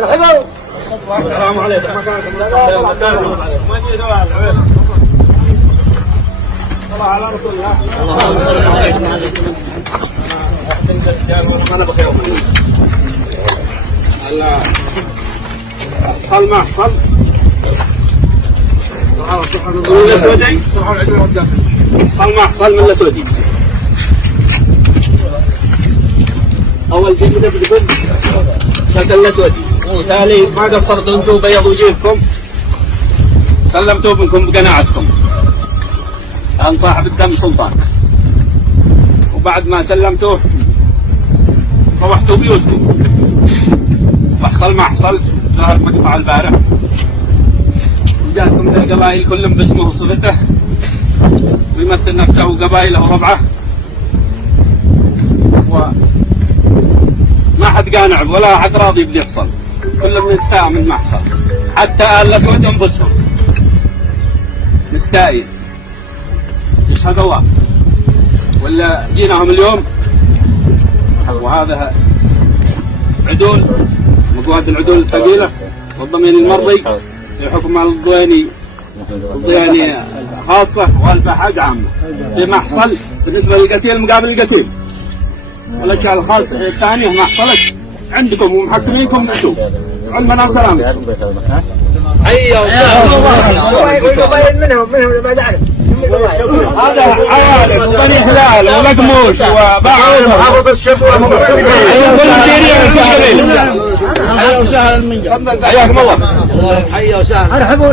السلام عليكم. الله على رسول الله. انا بخير. الله صل ما صل. صل ما صل من الاسودي. اول شيء كده بدكم شكل الاسودي، وتالي ما قصرتوا انتم بيض وجيهكم، سلمتوا منكم بقناعتكم. كان صاحب الدم سلطان، وبعد ما سلمتوه روحتوا بيوتكم. وحصل ما حصل ظهر مقطع البارح، وجاتكم القبائل كلهم باسمه وصفته، ويمثل نفسه وقبائله وربعه، وما حد قانع ولا حد راضي بدي يحصل، كلهم نستاء من ما حصل، حتى الاسود انفسهم مستائين يشهدوا الله. ولا جيناهم اليوم، وهذا عدول مقواد العدول الثقيله والضمين المرضي في حكم الضويني خاصه والبحاج عامه بما حصل بالنسبه للقتيل مقابل القتيل. والاشياء الخاصه الثانيه ما حصلت عندكم ومحكمينكم انتم علما وسلامه. ايوه هذا عوالم وبني هلال ومقموش وباعوهم محافظة الشبوة حيا وسهلا المنجا. حياكم الله. حيا وسهلا. ارحبوا